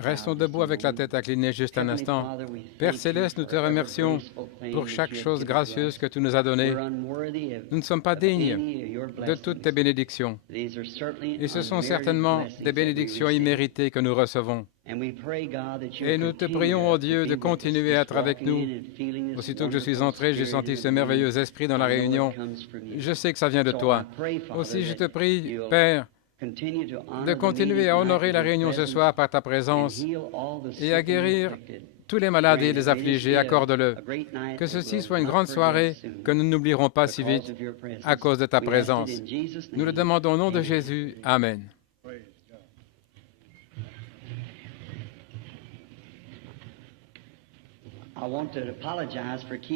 Restons debout avec la tête inclinée juste un instant. Père Céleste, nous te remercions pour chaque chose gracieuse que tu nous as donnée. Nous ne sommes pas dignes de toutes tes bénédictions. Et ce sont certainement des bénédictions imméritées que nous recevons. Et nous te prions, ô Dieu, de continuer à être avec nous. Aussitôt que je suis entré, j'ai senti ce merveilleux esprit dans la réunion. Je sais que ça vient de toi. Aussi, je te prie, Père, de continuer à honorer la réunion ce soir par ta présence et à guérir tous les malades et les affligés. Accorde-le. Que ceci soit une grande soirée que nous n'oublierons pas si vite à cause de ta présence. Nous le demandons au nom de Jésus. Amen.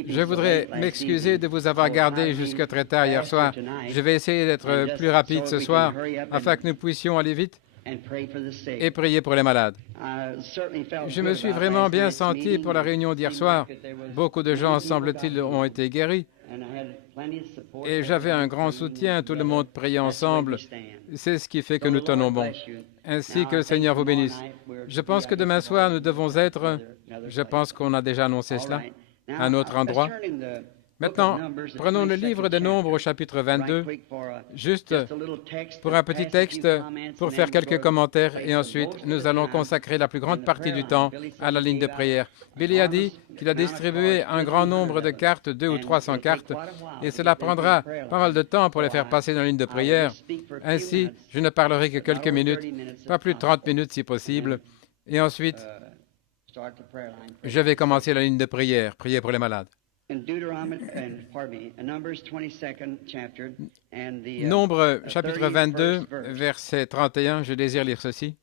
Je voudrais m'excuser de vous avoir gardé jusque très tard hier soir. Je vais essayer d'être plus rapide ce soir afin que nous puissions aller vite et prier pour les malades. Je me suis vraiment bien senti pour la réunion d'hier soir. Beaucoup de gens, semble-t-il, ont été guéris. Et j'avais un grand soutien, tout le monde priait ensemble. C'est ce qui fait que nous tenons bon. Ainsi que le Seigneur vous bénisse. Je pense que demain soir, nous devons être, je pense qu'on a déjà annoncé cela, à un autre endroit. Maintenant, prenons le livre des Nombres au chapitre 22, juste pour un petit texte, pour faire quelques commentaires, et ensuite, nous allons consacrer la plus grande partie du temps à la ligne de prière. Billy a dit qu'il a distribué un grand nombre de cartes, 200 ou 300 cartes, et cela prendra pas mal de temps pour les faire passer dans la ligne de prière. Ainsi, je ne parlerai que quelques minutes, pas plus de 30 minutes si possible, et ensuite, je vais commencer la ligne de prière, prier pour les malades. Nombre chapitre 22, verset 31, je désire lire ceci.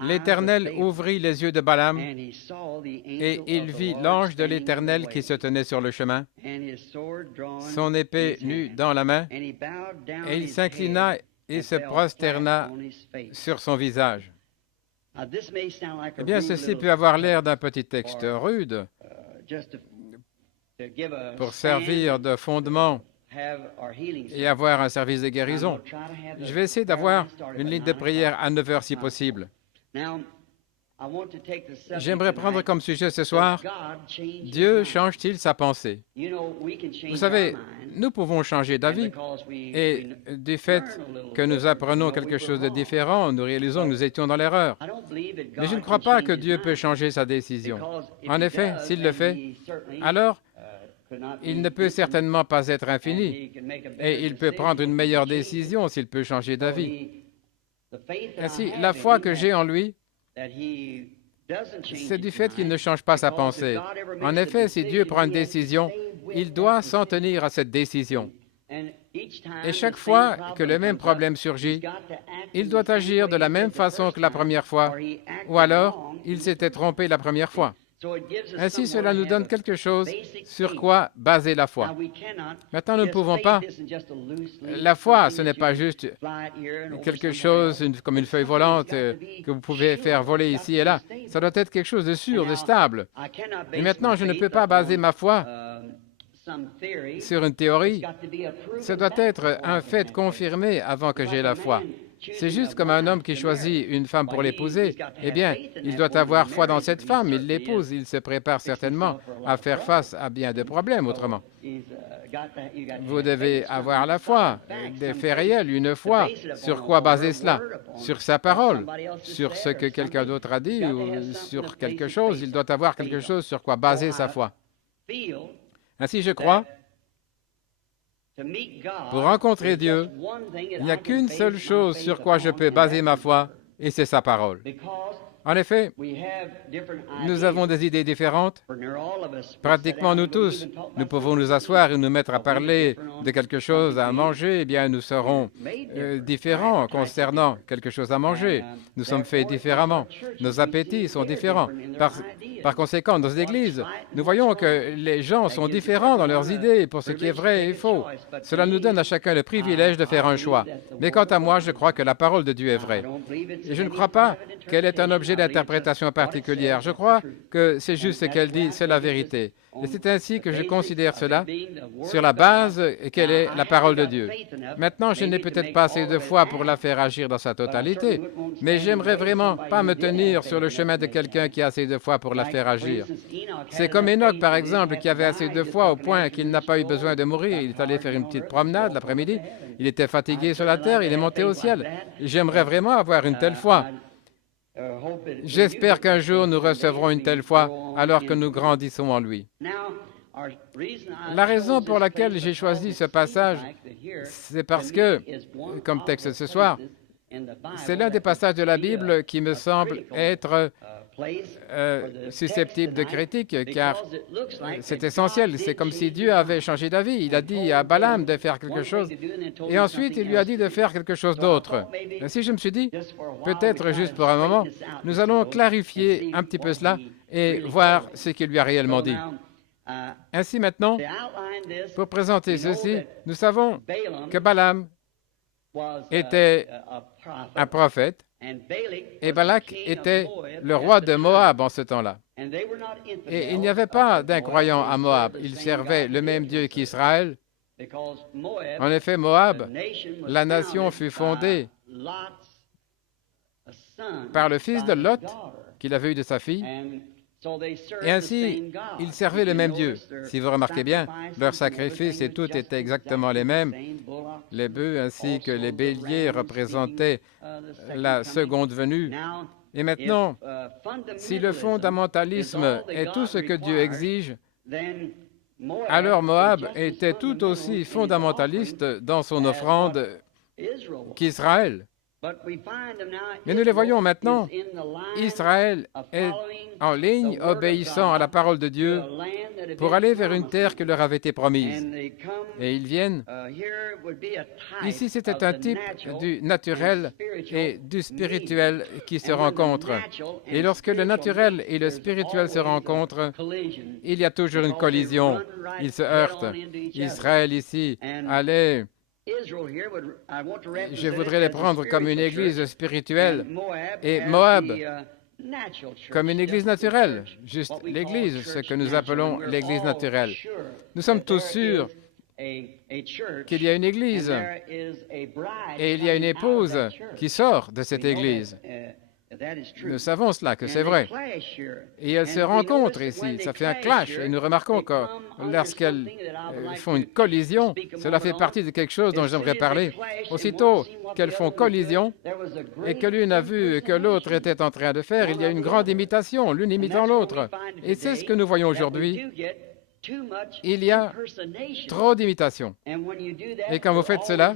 L'Éternel ouvrit les yeux de Balaam, et il vit l'ange de l'Éternel qui se tenait sur le chemin, son épée nue dans la main, et il s'inclina et se prosterna sur son visage. Eh bien, ceci peut avoir l'air d'un petit texte rude pour servir de fondement et avoir un service de guérison. Je vais essayer d'avoir une ligne de prière à 9 heures si possible. J'aimerais prendre comme sujet ce soir, Dieu change-t-il sa pensée? Vous savez, nous pouvons changer d'avis et du fait que nous apprenons quelque chose de différent, nous réalisons que nous étions dans l'erreur. Mais je ne crois pas que Dieu peut changer sa décision. En effet, s'il le fait, alors il ne peut certainement pas être infini et il peut prendre une meilleure décision s'il peut changer d'avis. Ainsi, la foi que j'ai en lui, c'est du fait qu'il ne change pas sa pensée. En effet, si Dieu prend une décision, il doit s'en tenir à cette décision. Et chaque fois que le même problème surgit, il doit agir de la même façon que la première fois, ou alors il s'était trompé la première fois. Ainsi, cela nous donne quelque chose sur quoi baser la foi. Maintenant, nous ne pouvons pas. La foi, ce n'est pas juste quelque chose comme une feuille volante que vous pouvez faire voler ici et là. Ça doit être quelque chose de sûr, de stable. Et maintenant, je ne peux pas baser ma foi sur une théorie. Ça doit être un fait confirmé avant que j'aie la foi. C'est juste comme un homme qui choisit une femme pour l'épouser. Eh bien, il doit avoir foi dans cette femme, il l'épouse, il se prépare certainement à faire face à bien de problèmes autrement. Vous devez avoir la foi, des faits réels, une foi. Sur quoi baser cela? Sur sa parole, sur ce que quelqu'un d'autre a dit ou sur quelque chose. Il doit avoir quelque chose sur quoi baser sa foi. Ainsi, je crois, pour rencontrer Dieu, il n'y a qu'une seule chose sur quoi je peux baser ma foi, et c'est sa parole. En effet, nous avons des idées différentes. Pratiquement nous tous, nous pouvons nous asseoir et nous mettre à parler de quelque chose à manger. Eh bien, nous serons différents concernant quelque chose à manger. Nous sommes faits différemment. Nos appétits sont différents. Par conséquent, dans l'Église, nous voyons que les gens sont différents dans leurs idées pour ce qui est vrai et faux. Cela nous donne à chacun le privilège de faire un choix. Mais quant à moi, je crois que la parole de Dieu est vraie. Et je ne crois pas qu'elle est un objet d'interprétation particulière. Je crois que c'est juste ce qu'elle dit, c'est la vérité. Et c'est ainsi que je considère cela sur la base qu'elle est la parole de Dieu. Maintenant, je n'ai peut-être pas assez de foi pour la faire agir dans sa totalité, mais j'aimerais vraiment pas me tenir sur le chemin de quelqu'un qui a assez de foi pour la faire agir. C'est comme Enoch, par exemple, qui avait assez de foi au point qu'il n'a pas eu besoin de mourir. Il est allé faire une petite promenade l'après-midi. Il était fatigué sur la terre, il est monté au ciel. J'aimerais vraiment avoir une telle foi. J'espère qu'un jour nous recevrons une telle foi alors que nous grandissons en lui. La raison pour laquelle j'ai choisi ce passage, c'est parce que, comme texte ce soir, c'est l'un des passages de la Bible qui me semble être susceptible de critique, car c'est essentiel. C'est comme si Dieu avait changé d'avis. Il a dit à Balaam de faire quelque chose, et ensuite il lui a dit de faire quelque chose d'autre. Ainsi, je me suis dit, peut-être juste pour un moment, nous allons clarifier un petit peu cela et voir ce qu'il lui a réellement dit. Ainsi, maintenant, pour présenter ceci, nous savons que Balaam était un prophète, et Balak était le roi de Moab en ce temps-là. Et il n'y avait pas d'incroyants à Moab. Ils servaient le même Dieu qu'Israël. En effet, Moab, la nation fut fondée par le fils de Lot, qu'il avait eu de sa fille. Et ainsi, ils servaient le même Dieu. Si vous remarquez bien, leurs sacrifices et tout étaient exactement les mêmes. Les bœufs ainsi que les béliers représentaient la seconde venue. Et maintenant, si le fondamentalisme est tout ce que Dieu exige, alors Moab était tout aussi fondamentaliste dans son offrande qu'Israël. Mais nous les voyons maintenant, Israël est en ligne, obéissant à la parole de Dieu pour aller vers une terre qui leur avait été promise. Et ils viennent. Ici, c'était un type du naturel et du spirituel qui se rencontrent. Et lorsque le naturel et le spirituel se rencontrent, il y a toujours une collision. Ils se heurtent. Israël ici allait... Je voudrais les prendre comme une église spirituelle et Moab comme une église naturelle, juste l'église, ce que nous appelons l'église naturelle. Nous sommes tous sûrs qu'il y a une église et il y a une épouse qui sort de cette église. Nous savons cela, que c'est vrai. Et elles se rencontrent ici, ça fait un clash. Et nous remarquons que lorsqu'elles font une collision, cela fait partie de quelque chose dont j'aimerais parler. Aussitôt qu'elles font collision et que l'une a vu que l'autre était en train de faire, il y a une grande imitation, l'une imitant l'autre. Et c'est ce que nous voyons aujourd'hui. Il y a trop d'imitation. Et quand vous faites cela,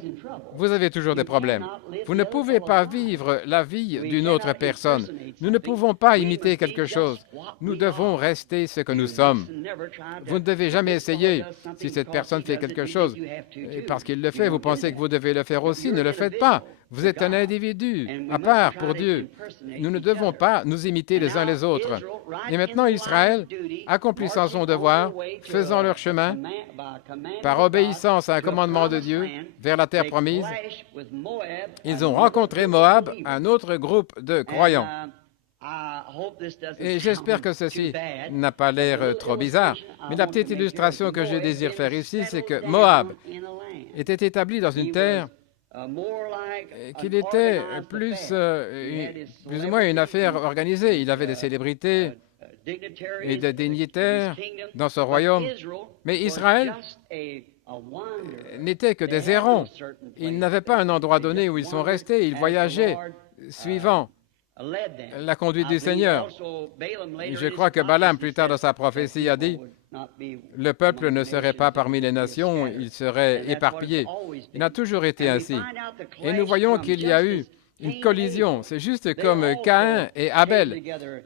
vous avez toujours des problèmes. Vous ne pouvez pas vivre la vie d'une autre personne. Nous ne pouvons pas imiter quelque chose. Nous devons rester ce que nous sommes. Vous ne devez jamais essayer. Si cette personne fait quelque chose, et parce qu'il le fait, vous pensez que vous devez le faire aussi. Ne le faites pas. Vous êtes un individu à part pour Dieu. Nous ne devons pas nous imiter les uns les autres. Et maintenant, Israël, accomplissant son devoir, faisant leur chemin, par obéissance à un commandement de Dieu, vers la terre promise, ils ont rencontré Moab, un autre groupe de croyants. Et j'espère que ceci n'a pas l'air trop bizarre. Mais la petite illustration que je désire faire ici, c'est que Moab était établi dans une terre qu'il était plus ou moins une affaire organisée. Il avait des célébrités et des dignitaires dans ce royaume. Mais Israël n'était que des errants. Ils n'avaient pas un endroit donné où ils sont restés. Ils voyageaient suivant la conduite du Seigneur. Je crois que Balaam, plus tard dans sa prophétie, a dit « Le peuple ne serait pas parmi les nations, il serait éparpillé. » Il a toujours été ainsi. Et nous voyons qu'il y a eu une collision. C'est juste comme Caïn et Abel.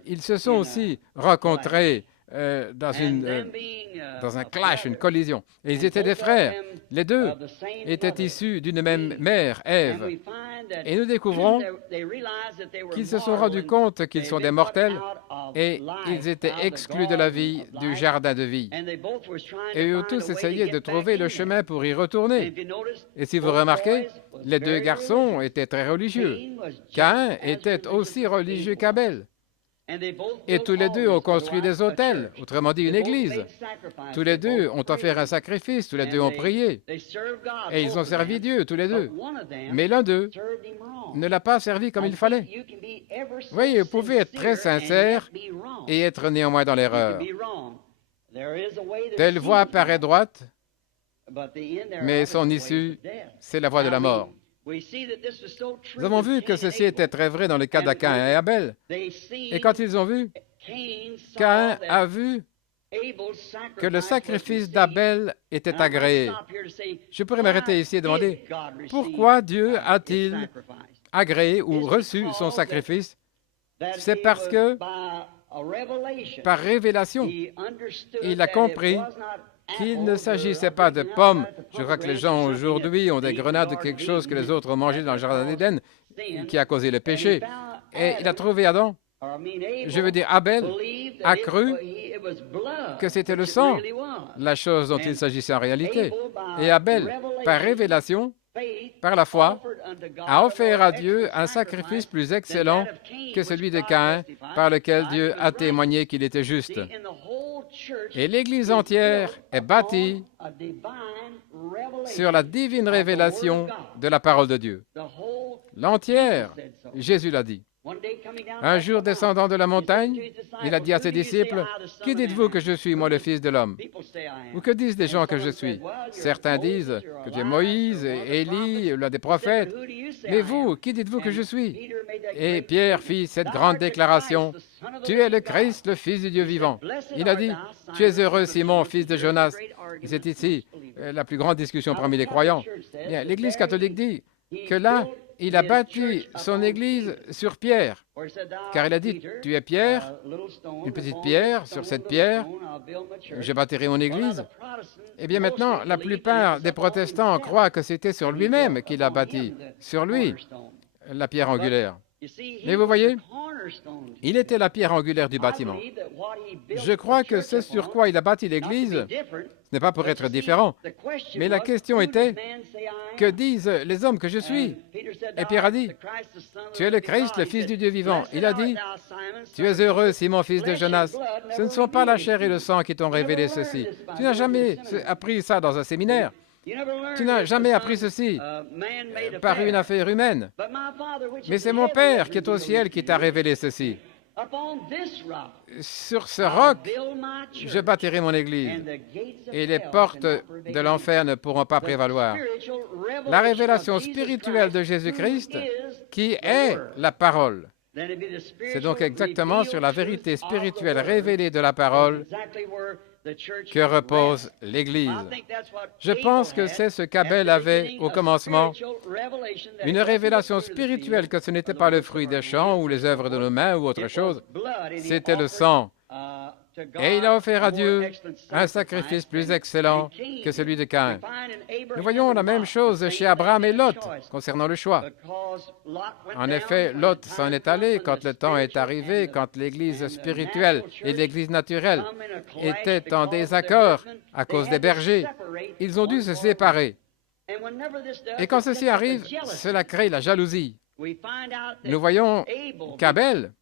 Ils se sont aussi rencontrés dans un clash, une collision. Et ils étaient des frères. Les deux étaient issus d'une même mère, Ève. Et nous découvrons qu'ils se sont rendus compte qu'ils sont des mortels et ils étaient exclus de la vie du jardin de vie. Et ils ont tous essayé de trouver le chemin pour y retourner. Et si vous remarquez, les deux garçons étaient très religieux. Caïn était aussi religieux qu'Abel. Et tous les deux ont construit des autels, autrement dit une église. Tous les deux ont offert un sacrifice, tous les deux ont prié. Et ils ont servi Dieu, tous les deux. Mais l'un d'eux ne l'a pas servi comme il fallait. Oui, vous pouvez être très sincère et être néanmoins dans l'erreur. Telle voie paraît droite, mais son issue, c'est la voie de la mort. Nous avons vu que ceci était très vrai dans le cas d'Acaïn et Abel. Et quand ils ont vu, Caïn a vu que le sacrifice d'Abel était agréé. Je pourrais m'arrêter ici et demander, pourquoi Dieu a-t-il agréé ou reçu son sacrifice? C'est parce que, par révélation, il a compris qu'il ne s'agissait pas de pommes. Je crois que les gens aujourd'hui ont des grenades ou quelque chose que les autres ont mangé dans le jardin d'Éden, qui a causé le péché. Et il a trouvé Adam. Je veux dire, Abel a cru que c'était le sang, la chose dont il s'agissait en réalité. Et Abel, par révélation, par la foi, a offert à Dieu un sacrifice plus excellent que celui de Caïn, par lequel Dieu a témoigné qu'il était juste. Et l'Église entière est bâtie sur la divine révélation de la parole de Dieu. L'entière, Jésus l'a dit. Un jour descendant de la montagne, il a dit à ses disciples, « Qui dites-vous que je suis, moi, le Fils de l'homme? » Ou que disent les gens que je suis? Certains disent que tu es Moïse, Élie, l'un des prophètes. Mais vous, qui dites-vous que je suis? Et Pierre fit cette grande déclaration, « Tu es le Christ, le Fils du Dieu vivant. » Il a dit, « Tu es heureux, Simon, fils de Jonas. » C'est ici la plus grande discussion parmi les croyants. Bien, l'Église catholique dit que là, il a bâti son Église sur Pierre, car il a dit, « Tu es Pierre, une petite pierre, sur cette pierre, je bâtirai mon Église. » Eh bien maintenant, la plupart des protestants croient que c'était sur lui-même qu'il a bâti, sur lui, la pierre angulaire. Mais vous voyez, il était la pierre angulaire du bâtiment. Je crois que ce sur quoi il a bâti l'Église, ce n'est pas pour être différent, mais la question était, que disent les hommes que je suis? Et Pierre a dit, tu es le Christ, le Fils du Dieu vivant. Il a dit, tu es heureux, Simon, fils de Jonas. Ce ne sont pas la chair et le sang qui t'ont révélé ceci. Tu n'as jamais appris ça dans un séminaire. Tu n'as jamais appris ceci par une affaire humaine. Mais c'est mon Père qui est au ciel qui t'a révélé ceci. Sur ce roc, je bâtirai mon Église, et les portes de l'enfer ne pourront pas prévaloir. La révélation spirituelle de Jésus-Christ, qui est la parole. C'est donc exactement sur la vérité spirituelle révélée de la parole que repose l'Église. Je pense que c'est ce qu'Abel avait au commencement, une révélation spirituelle que ce n'était pas le fruit des champs ou les œuvres de nos mains ou autre chose, c'était le sang. Et il a offert à Dieu un sacrifice plus excellent que celui de Caïn. Nous voyons la même chose chez Abraham et Lot concernant le choix. En effet, Lot s'en est allé quand le temps est arrivé, quand l'Église spirituelle et l'Église naturelle étaient en désaccord à cause des bergers. Ils ont dû se séparer. Et quand ceci arrive, cela crée la jalousie. Nous voyons qu'Abel,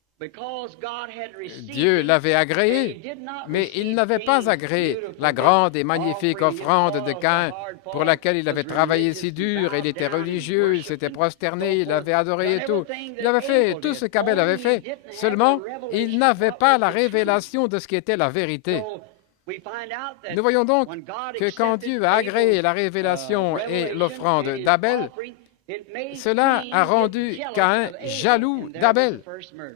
Dieu l'avait agréé, mais il n'avait pas agréé la grande et magnifique offrande de Caïn pour laquelle il avait travaillé si dur, il était religieux, il s'était prosterné, il avait adoré et tout. Il avait fait tout ce qu'Abel avait fait, seulement il n'avait pas la révélation de ce qui était la vérité. Nous voyons donc que quand Dieu a agréé la révélation et l'offrande d'Abel, cela a rendu Caïn jaloux d'Abel.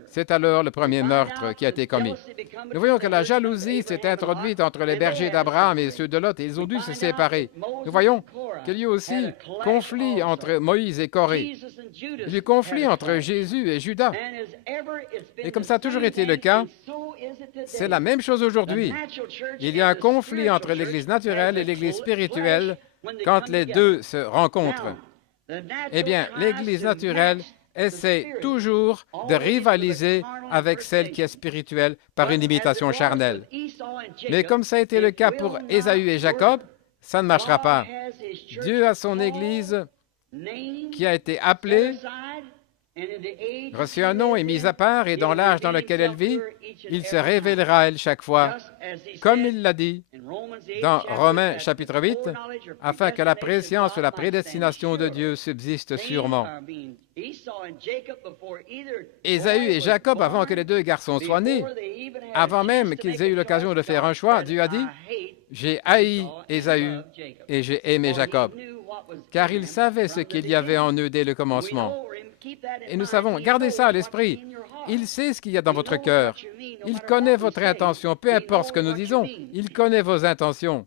C'est alors le premier meurtre qui a été commis. Nous voyons que la jalousie s'est introduite entre les bergers d'Abraham et ceux de Lot, et ils ont dû se séparer. Nous voyons qu'il y a eu aussi conflit entre Moïse et Corée, du conflit entre Jésus et Judas. Et comme ça a toujours été le cas, c'est la même chose aujourd'hui. Il y a un conflit entre l'Église naturelle et l'Église spirituelle quand les deux se rencontrent. Eh bien, l'Église naturelle essaie toujours de rivaliser avec celle qui est spirituelle par une imitation charnelle. Mais comme ça a été le cas pour Ésaü et Jacob, ça ne marchera pas. Dieu a son Église qui a été appelée reçu un nom et mis à part, et dans l'âge dans lequel elle vit, il se révélera à elle chaque fois, comme il l'a dit dans Romains chapitre 8, afin que la préscience ou la prédestination de Dieu subsiste sûrement. Ésaü et Jacob, avant que les deux garçons soient nés, avant même qu'ils aient eu l'occasion de faire un choix, Dieu a dit, « J'ai haï Ésaü et j'ai aimé Jacob », car il savait ce qu'il y avait en eux dès le commencement. Et nous savons, gardez ça à l'esprit. Il sait ce qu'il y a dans votre cœur. Il connaît votre intention, peu importe ce que nous disons. Il connaît vos intentions.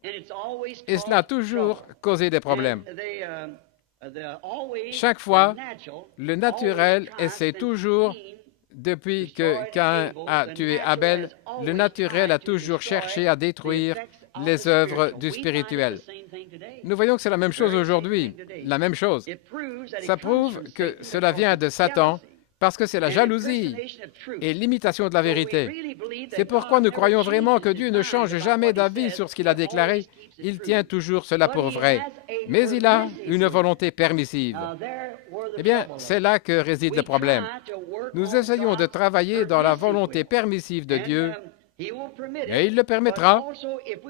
Et cela a toujours causé des problèmes. Chaque fois, le naturel essaie toujours, depuis que Caïn a tué Abel, le naturel a toujours cherché à détruire les œuvres du spirituel. Nous voyons que c'est la même chose aujourd'hui, la même chose. Ça prouve que cela vient de Satan, parce que c'est la jalousie et l'imitation de la vérité. C'est pourquoi nous croyons vraiment que Dieu ne change jamais d'avis sur ce qu'il a déclaré. Il tient toujours cela pour vrai. Mais il a une volonté permissive. Eh bien, c'est là que réside le problème. Nous essayons de travailler dans la volonté permissive de Dieu, et il le permettra,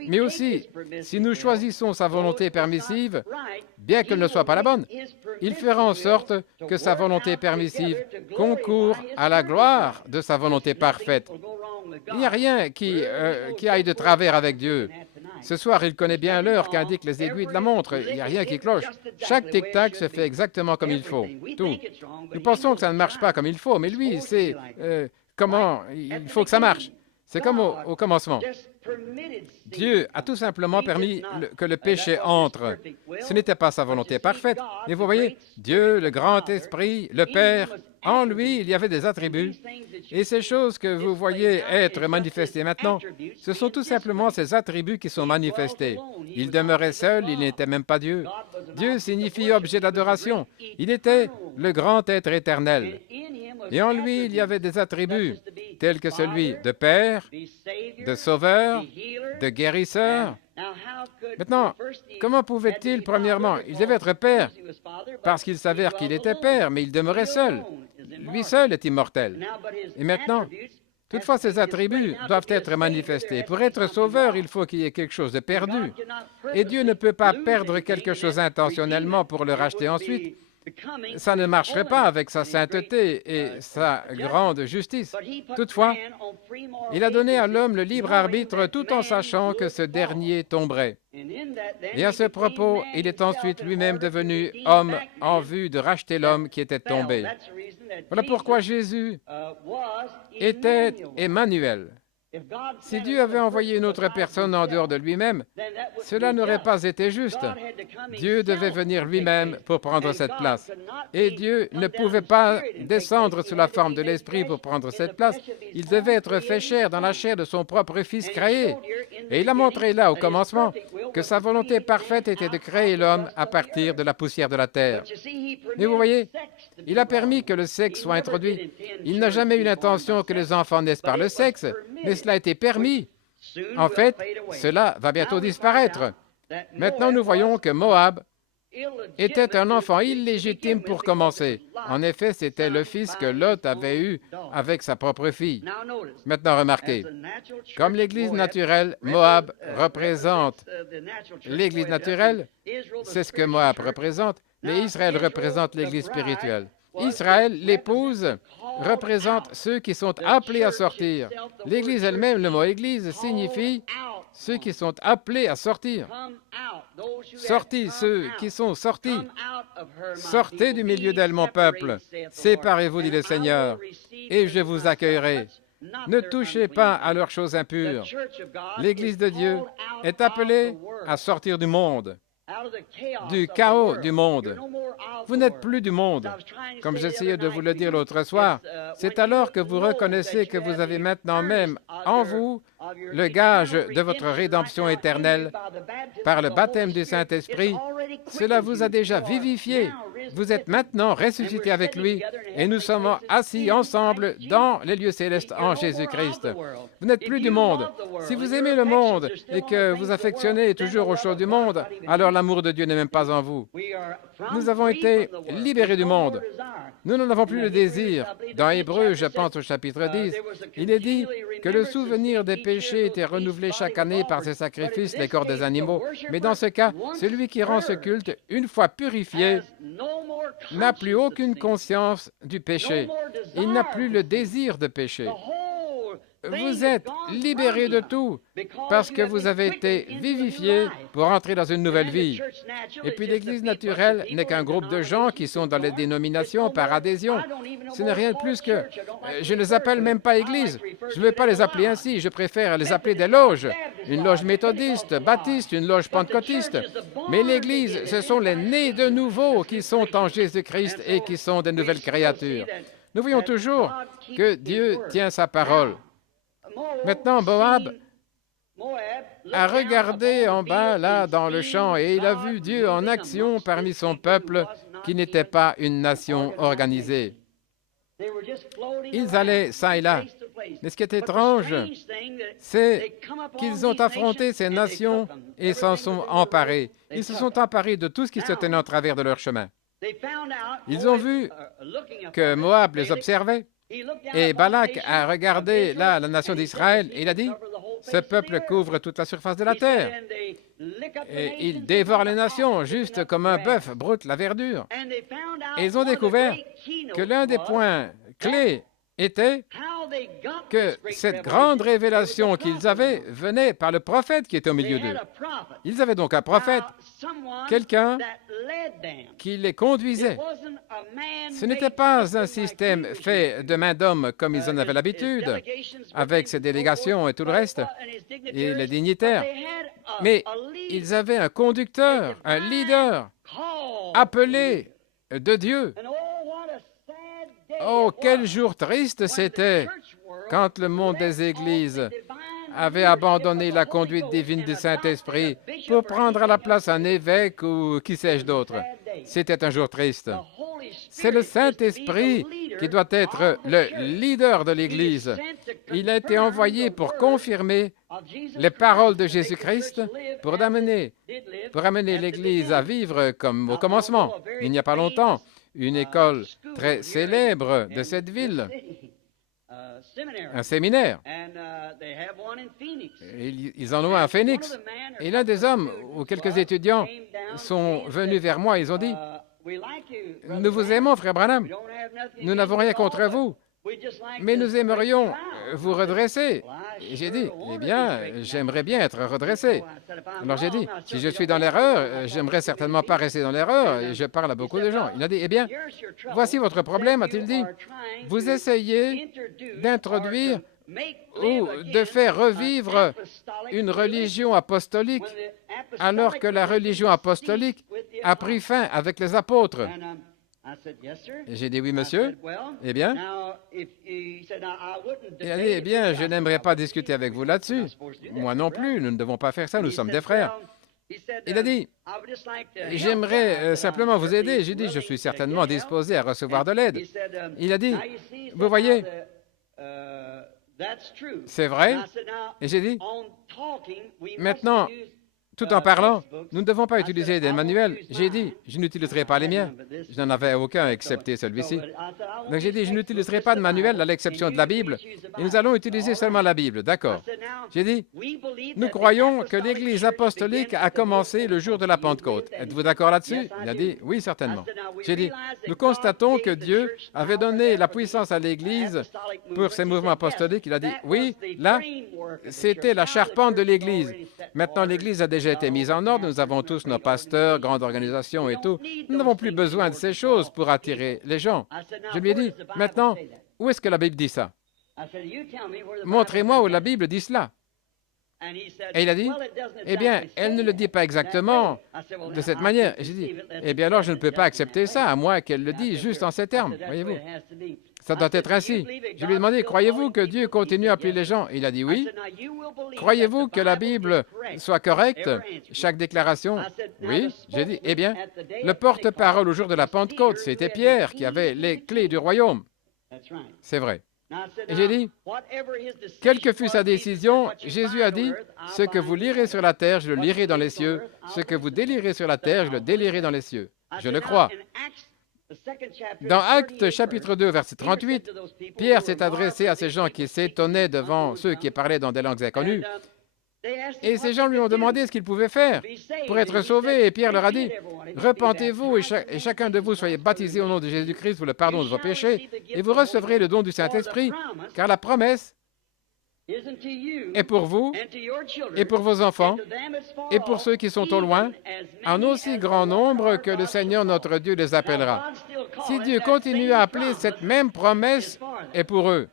mais aussi, si nous choisissons sa volonté permissive, bien qu'elle ne soit pas la bonne, il fera en sorte que sa volonté permissive concourt à la gloire de sa volonté parfaite. Il n'y a rien qui aille de travers avec Dieu. Ce soir, il connaît bien l'heure qu'indiquent les aiguilles de la montre. Il n'y a rien qui cloche. Chaque tic-tac se fait exactement comme il faut. Tout. Nous pensons que ça ne marche pas comme il faut, mais lui, c'est comment il faut que ça marche. C'est comme au commencement. Dieu a tout simplement permis que le péché entre. Ce n'était pas sa volonté parfaite. Mais vous voyez, Dieu, le grand esprit, le Père, en lui, il y avait des attributs. Et ces choses que vous voyez être manifestées maintenant, ce sont tout simplement ces attributs qui sont manifestés. Il demeurait seul, il n'était même pas Dieu. Dieu signifie objet d'adoration. Il était le grand être éternel. Et en lui, il y avait des attributs tels que celui de Père, de Sauveur, de Guérisseur. Maintenant, comment pouvait-il, premièrement, il devait être Père, parce qu'il s'avère qu'il était Père, mais il demeurait seul. Lui seul est immortel. Et maintenant, toutefois, ces attributs doivent être manifestés. Pour être Sauveur, il faut qu'il y ait quelque chose de perdu. Et Dieu ne peut pas perdre quelque chose intentionnellement pour le racheter ensuite. Ça ne marcherait pas avec sa sainteté et sa grande justice. Toutefois, il a donné à l'homme le libre arbitre tout en sachant que ce dernier tomberait. Et à ce propos, il est ensuite lui-même devenu homme en vue de racheter l'homme qui était tombé. Voilà pourquoi Jésus était Emmanuel. Si Dieu avait envoyé une autre personne en dehors de lui-même, cela n'aurait pas été juste. Dieu devait venir lui-même pour prendre cette place. Et Dieu ne pouvait pas descendre sous la forme de l'Esprit pour prendre cette place. Il devait être fait chair dans la chair de son propre Fils créé. Et il a montré là, au commencement, que sa volonté parfaite était de créer l'homme à partir de la poussière de la terre. Mais vous voyez, il a permis que le sexe soit introduit. Il n'a jamais eu l'intention que les enfants naissent par le sexe, mais cela a été permis. En fait, cela va bientôt disparaître. Maintenant, nous voyons que Moab était un enfant illégitime pour commencer. En effet, c'était le fils que Lot avait eu avec sa propre fille. Maintenant, remarquez, comme l'Église naturelle, Moab représente l'Église naturelle, c'est ce que Moab représente, mais Israël représente l'Église spirituelle. Israël, l'épouse, représente ceux qui sont appelés à sortir. L'Église elle-même, le mot Église, signifie ceux qui sont appelés à sortir. Sortis, ceux qui sont sortis. Sortez du milieu d'elle, mon peuple. Séparez-vous, dit le Seigneur, et je vous accueillerai. Ne touchez pas à leurs choses impures. L'Église de Dieu est appelée à sortir du monde, du chaos du monde. Vous n'êtes plus du monde. Comme j'essayais de vous le dire l'autre soir, c'est alors que vous reconnaissez que vous avez maintenant même en vous le gage de votre rédemption éternelle par le baptême du Saint-Esprit. Cela vous a déjà vivifié. Vous êtes maintenant ressuscité avec lui et nous sommes assis ensemble dans les lieux célestes en Jésus-Christ. Vous n'êtes plus du monde. Si vous aimez le monde et que vous affectionnez toujours aux choses du monde, alors l'amour de Dieu n'est même pas en vous. Nous avons été libérés du monde. Nous n'en avons plus le désir. Dans Hébreux, je pense au chapitre 10, il est dit que le souvenir des péchés était renouvelé chaque année par ces sacrifices, les corps des animaux. Mais dans ce cas, celui qui rend ce culte, une fois purifié, n'a plus aucune conscience du péché. Il n'a plus le désir de pécher. Vous êtes libérés de tout parce que vous avez été vivifiés pour entrer dans une nouvelle vie. Et puis l'Église naturelle n'est qu'un groupe de gens qui sont dans les dénominations par adhésion. Ce n'est rien de plus que... Je ne les appelle même pas Église. Je ne veux pas les appeler ainsi. Je préfère les appeler des loges. Une loge méthodiste, baptiste, une loge pentecôtiste. Mais l'Église, ce sont les nés de nouveau qui sont en Jésus-Christ et qui sont des nouvelles créatures. Nous voyons toujours que Dieu tient sa parole. Maintenant, Moab a regardé en bas, là, dans le champ, et il a vu Dieu en action parmi son peuple qui n'était pas une nation organisée. Ils allaient ça et là. Mais ce qui est étrange, c'est qu'ils ont affronté ces nations et s'en sont emparés. Ils se sont emparés de tout ce qui se tenait en travers de leur chemin. Ils ont vu que Moab les observait. Et Balak a regardé là la nation d'Israël et il a dit, ce peuple couvre toute la surface de la terre. Et il dévore les nations, juste comme un bœuf broute la verdure. Et ils ont découvert que l'un des points clés était que cette grande révélation qu'ils avaient venait par le prophète qui était au milieu d'eux. Ils avaient donc un prophète, quelqu'un qui les conduisait. Ce n'était pas un système fait de main d'homme comme ils en avaient l'habitude, avec ses délégations et tout le reste, et les dignitaires. Mais ils avaient un conducteur, un leader, appelé de Dieu. Oh, quel jour triste c'était quand le monde des églises avait abandonné la conduite divine du Saint-Esprit pour prendre à la place un évêque ou qui sais-je d'autre. C'était un jour triste. C'est le Saint-Esprit qui doit être le leader de l'Église. Il a été envoyé pour confirmer les paroles de Jésus-Christ, pour amener l'Église à vivre comme au commencement. Il n'y a pas longtemps, une école très célèbre de cette ville, un séminaire. Ils en ont un à Phoenix. Et l'un des hommes ou quelques étudiants sont venus vers moi. Ils ont dit, « Nous vous aimons, frère Branham. Nous n'avons rien contre vous. Mais nous aimerions vous redresser. » Et j'ai dit, « Eh bien, j'aimerais bien être redressé. » Alors j'ai dit, « Si je suis dans l'erreur, j'aimerais certainement pas rester dans l'erreur. » Et je parle à beaucoup de gens. Il a dit, « Eh bien, voici votre problème, a-t-il dit. Vous essayez d'introduire ou de faire revivre une religion apostolique alors que la religion apostolique a pris fin avec les apôtres. » Et j'ai dit, oui, monsieur. Eh bien? Il a dit, eh bien, je n'aimerais pas discuter avec vous là-dessus. Moi non plus, nous ne devons pas faire ça, nous sommes des frères. Il a dit, j'aimerais simplement vous aider. J'ai dit, je suis certainement disposé à recevoir de l'aide. Il a dit, vous voyez, c'est vrai. Et j'ai dit, maintenant, tout en parlant, nous ne devons pas utiliser des manuels. J'ai dit, je n'utiliserai pas les miens. Je n'en avais aucun excepté celui-ci. Donc j'ai dit, je n'utiliserai pas de manuel à l'exception de la Bible. Et nous allons utiliser seulement la Bible. D'accord. J'ai dit, nous croyons que l'Église apostolique a commencé le jour de la Pentecôte. Êtes-vous d'accord là-dessus? Il a dit, oui, certainement. J'ai dit, nous constatons que Dieu avait donné la puissance à l'Église pour ces mouvements apostoliques. Il a dit, oui, là, c'était la charpente de l'Église. Maintenant, l'Église a déjà été mise en ordre. Nous avons tous nos pasteurs, grandes organisations et tout. Nous n'avons plus besoin de ces choses pour attirer les gens. Je lui ai dit, maintenant, où est-ce que la Bible dit ça? Montrez-moi où la Bible dit cela. Et il a dit, eh bien, elle ne le dit pas exactement de cette manière. Et j'ai dit, eh bien alors, je ne peux pas accepter ça, à moins qu'elle le dise juste en ces termes, voyez-vous. Ça doit être ainsi. Je lui ai demandé, croyez-vous que Dieu continue à appeler les gens? Il a dit oui. Croyez-vous que la Bible soit correcte? Chaque déclaration? Oui. J'ai dit, eh bien, le porte-parole au jour de la Pentecôte, c'était Pierre qui avait les clés du royaume. C'est vrai. Et j'ai dit, quelle que fût sa décision, Jésus a dit, ce que vous lirez sur la terre, je le lirai dans les cieux. Ce que vous délirez sur la terre, je le délirai dans les cieux. Je le crois. Dans Actes chapitre 2, verset 38, Pierre s'est adressé à ces gens qui s'étonnaient devant ceux qui parlaient dans des langues inconnues. Et ces gens lui ont demandé ce qu'il pouvait faire pour être sauvé. Et Pierre leur a dit, repentez-vous et chacun de vous soyez baptisé au nom de Jésus-Christ pour le pardon de vos péchés et vous recevrez le don du Saint-Esprit, car la promesse est pour vous et pour vos enfants et pour ceux qui sont au loin, en aussi grand nombre que le Seigneur notre Dieu les appellera. Si Dieu continue à appeler, cette même promesse est pour eux.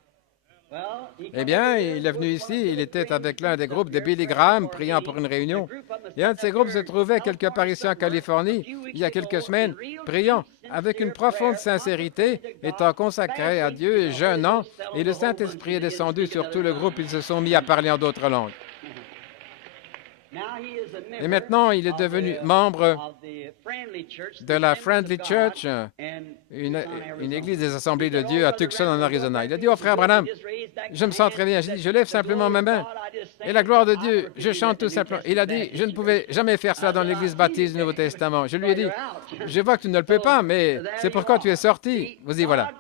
Eh bien, il est venu ici, il était avec l'un des groupes de Billy Graham, priant pour une réunion. Et un de ces groupes se trouvait quelque part ici en Californie, il y a quelques semaines, priant avec une profonde sincérité, étant consacré à Dieu et jeûnant, et le Saint-Esprit est descendu sur tout le groupe, ils se sont mis à parler en d'autres langues. Et maintenant, il est devenu membre de la Friendly Church, une église des Assemblées de Dieu à Tucson, en Arizona. Il a dit au frère Branham, je me sens très bien. J'ai dit, je lève simplement ma main. Et la gloire de Dieu, je chante tout simplement. Il a dit, je ne pouvais jamais faire cela dans l'église baptiste du Nouveau Testament. Je lui ai dit, je vois que tu ne le peux pas, mais c'est pourquoi tu es sorti. Vous y voilà.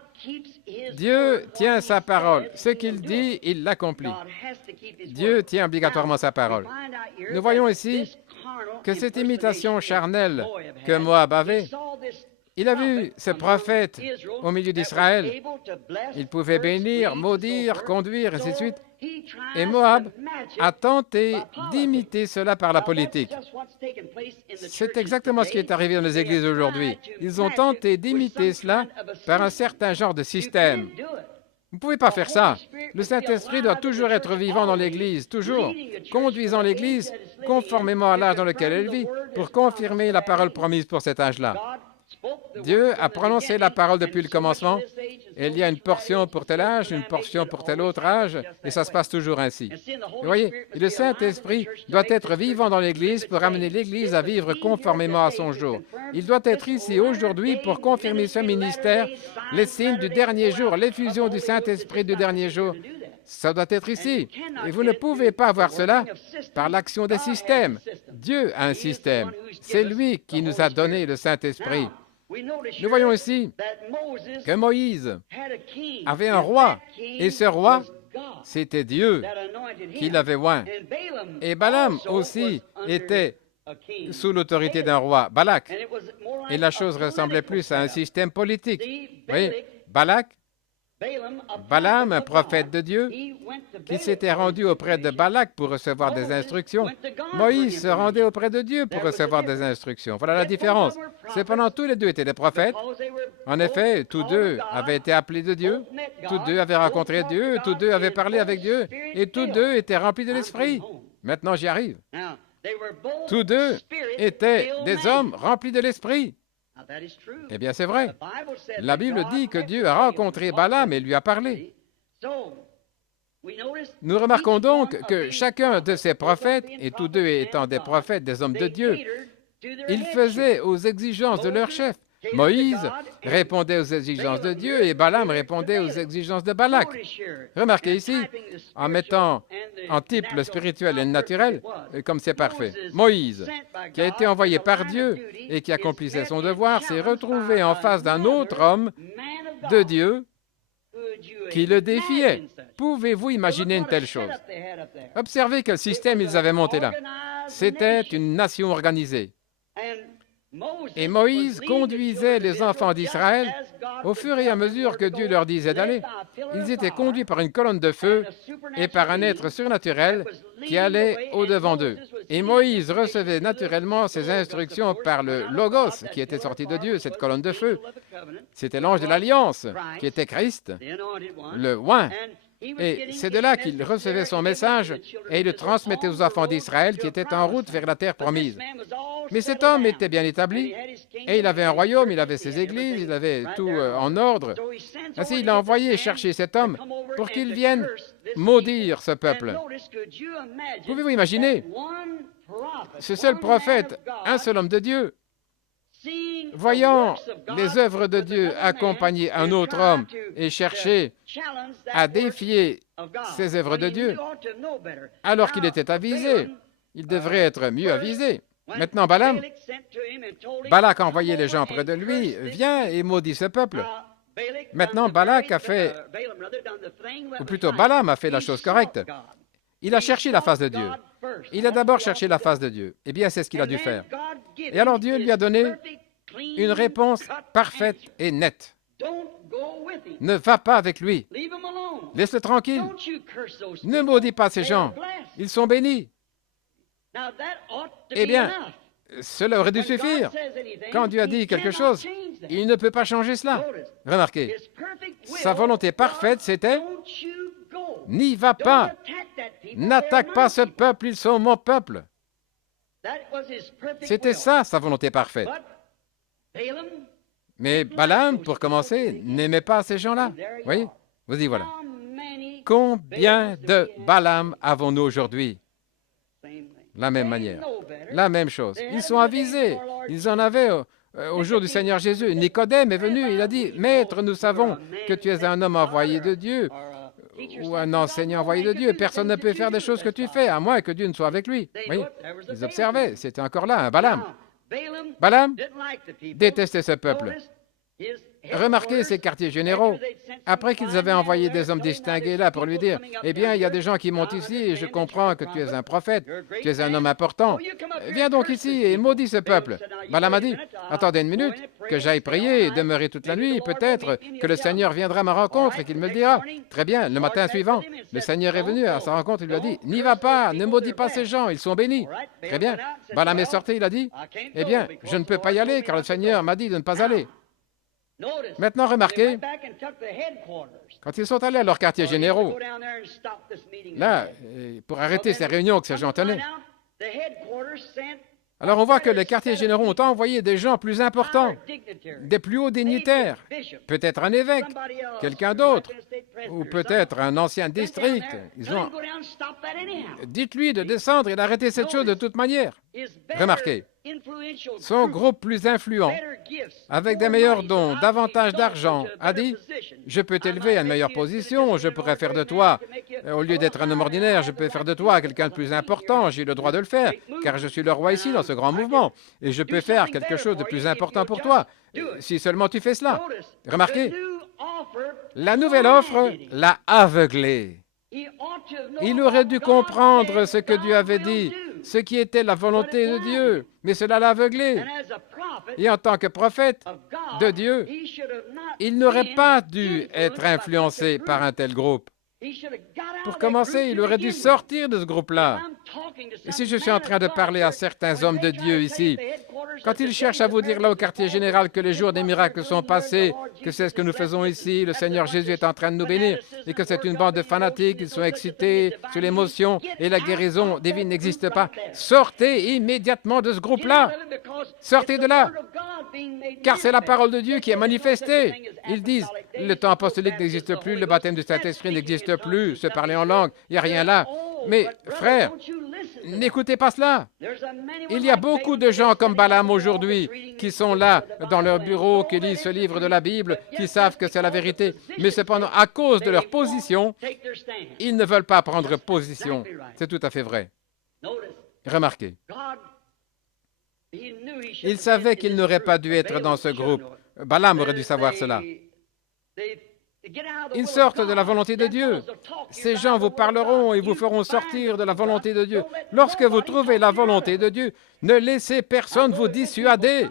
Dieu tient sa parole. Ce qu'il dit, il l'accomplit. Dieu tient obligatoirement sa parole. Nous voyons ici que cette imitation charnelle que Moab avait, il a vu ce prophète au milieu d'Israël. Il pouvait bénir, maudire, conduire, ainsi de suite. Et Moab a tenté d'imiter cela par la politique. C'est exactement ce qui est arrivé dans les églises aujourd'hui. Ils ont tenté d'imiter cela par un certain genre de système. Vous ne pouvez pas faire ça. Le Saint-Esprit doit toujours être vivant dans l'Église, toujours, conduisant l'Église conformément à l'âge dans lequel elle vit, pour confirmer la parole promise pour cet âge-là. Dieu a prononcé la parole depuis le commencement. Et il y a une portion pour tel âge, une portion pour tel autre âge, et ça se passe toujours ainsi. Vous voyez, le Saint-Esprit doit être vivant dans l'Église pour amener l'Église à vivre conformément à son jour. Il doit être ici aujourd'hui pour confirmer ce ministère, les signes du dernier jour, l'effusion du Saint-Esprit du dernier jour. Ça doit être ici. Et vous ne pouvez pas avoir cela par l'action des systèmes. Dieu a un système. C'est lui qui nous a donné le Saint-Esprit. Nous voyons ici que Moïse avait un roi, et ce roi, c'était Dieu qui l'avait oint. Et Balaam aussi était sous l'autorité d'un roi, Balak. Et la chose ressemblait plus à un système politique. Vous voyez, Balaam, un prophète de Dieu, qui s'était rendu auprès de Balak pour recevoir des instructions. Moïse se rendait auprès de Dieu pour recevoir des instructions. Voilà la différence. Cependant, tous les deux étaient des prophètes. En effet, tous deux avaient été appelés de Dieu, tous deux avaient rencontré Dieu, tous deux avaient parlé avec Dieu, et tous deux étaient remplis de l'Esprit. Maintenant, j'y arrive. Tous deux étaient des hommes remplis de l'Esprit. Eh bien, c'est vrai. La Bible dit que Dieu a rencontré Balaam et lui a parlé. Nous remarquons donc que chacun de ces prophètes, et tous deux étant des prophètes, des hommes de Dieu, ils faisaient aux exigences de leur chef. Moïse répondait aux exigences de Dieu et Balaam répondait aux exigences de Balak. Remarquez ici, en mettant en type le spirituel et le naturel, comme c'est parfait. Moïse, qui a été envoyé par Dieu et qui accomplissait son devoir, s'est retrouvé en face d'un autre homme de Dieu qui le défiait. Pouvez-vous imaginer une telle chose? Observez quel système ils avaient monté là. C'était une nation organisée. Et Moïse conduisait les enfants d'Israël au fur et à mesure que Dieu leur disait d'aller. Ils étaient conduits par une colonne de feu et par un être surnaturel qui allait au-devant d'eux. Et Moïse recevait naturellement ses instructions par le Logos qui était sorti de Dieu, cette colonne de feu. C'était l'ange de l'Alliance qui était Christ, le oint. Et c'est de là qu'il recevait son message et il le transmettait aux enfants d'Israël qui étaient en route vers la terre promise. Mais cet homme était bien établi et il avait un royaume, il avait ses églises, il avait tout en ordre. Ainsi, il a envoyé chercher cet homme pour qu'il vienne maudire ce peuple. Pouvez-vous imaginer ce seul prophète, un seul homme de Dieu, voyant les œuvres de Dieu accompagner un autre homme et chercher à défier ces œuvres de Dieu, alors qu'il était avisé, il devrait être mieux avisé. Maintenant, Balak a envoyé les gens près de lui, viens et maudit ce peuple. Maintenant, Balak a fait, ou plutôt Balaam a fait la chose correcte. Il a cherché la face de Dieu. Il a d'abord cherché la face de Dieu. Eh bien, c'est ce qu'il a dû faire. Et alors Dieu lui a donné une réponse parfaite et nette. Ne va pas avec lui. Laisse-le tranquille. Ne maudis pas ces gens. Ils sont bénis. Eh bien, cela aurait dû suffire. Quand Dieu a dit quelque chose, il ne peut pas changer cela. Remarquez, sa volonté parfaite, c'était « N'y va pas. N'attaque pas ce peuple, ils sont mon peuple. » C'était ça, sa volonté parfaite. Mais Balaam, pour commencer, n'aimait pas ces gens-là. Oui, vous y voilà. Combien de Balaam avons-nous aujourd'hui? La même manière, la même chose. Ils sont avisés. Ils en avaient au jour du Seigneur Jésus. Nicodème est venu, il a dit, « Maître, nous savons que tu es un homme envoyé de Dieu ou un enseignant envoyé de Dieu. Personne ne peut faire des choses que tu fais, à moins que Dieu ne soit avec lui. » Oui, ils observaient, c'était encore là, un Balaam. Balaam détestait ce peuple. Remarquez ces quartiers généraux. Après qu'ils avaient envoyé des hommes distingués là pour lui dire, « Eh bien, il y a des gens qui montent ici et je comprends que tu es un prophète, tu es un homme important. Viens donc ici et maudis ce peuple. » Balaam a dit, « Attendez une minute, que j'aille prier et demeurer toute la nuit. Peut-être que le Seigneur viendra à ma rencontre et qu'il me le dira. » Très bien, le matin suivant, le Seigneur est venu à sa rencontre et lui a dit, « N'y va pas, ne maudis pas ces gens, ils sont bénis. » Très bien. Balaam est sorti, il a dit, « Eh bien, je ne peux pas y aller car le Seigneur m'a dit de ne pas aller. » Maintenant, remarquez, quand ils sont allés à leurs quartiers généraux, là, pour arrêter ces réunions que ces gens tenaient, alors on voit que les quartiers généraux ont envoyé des gens plus importants, des plus hauts dignitaires, peut-être un évêque, quelqu'un d'autre, ou peut-être un ancien district. Ils ont... Dites-lui de descendre et d'arrêter cette chose de toute manière. Remarquez, son groupe plus influent, avec des meilleurs dons, davantage d'argent, a dit, « Je peux t'élever à une meilleure position, je pourrais faire de toi, au lieu d'être un homme ordinaire, je peux faire de toi quelqu'un de plus important, j'ai le droit de le faire, car je suis le roi ici dans ce grand mouvement, et je peux faire quelque chose de plus important pour toi, si seulement tu fais cela. » Remarquez, la nouvelle offre l'a aveuglé. Il aurait dû comprendre ce que Dieu avait dit, ce qui était la volonté de Dieu, mais cela l'a aveuglé. Et en tant que prophète de Dieu, il n'aurait pas dû être influencé par un tel groupe. Pour commencer, il aurait dû sortir de ce groupe-là. Et si je suis en train de parler à certains hommes de Dieu ici, quand ils cherchent à vous dire là au quartier général que les jours des miracles sont passés, que c'est ce que nous faisons ici, le Seigneur Jésus est en train de nous bénir, et que c'est une bande de fanatiques, ils sont excités sur l'émotion, et la guérison divine n'existe pas, sortez immédiatement de ce groupe-là. Sortez de là. Car c'est la parole de Dieu qui est manifestée. Ils disent, le temps apostolique n'existe plus, le baptême du Saint-Esprit n'existe plus, se parler en langue, il n'y a rien là. Mais, frères, n'écoutez pas cela. Il y a beaucoup de gens comme Balaam aujourd'hui qui sont là dans leur bureau, qui lisent ce livre de la Bible, qui savent que c'est la vérité. Mais cependant, à cause de leur position, ils ne veulent pas prendre position. C'est tout à fait vrai. Remarquez. Il savait qu'il n'aurait pas dû être dans ce groupe. Balaam aurait dû savoir cela. Ils sortent de la volonté de Dieu. Ces gens vous parleront et vous feront sortir de la volonté de Dieu. Lorsque vous trouvez la volonté de Dieu, ne laissez personne vous dissuader.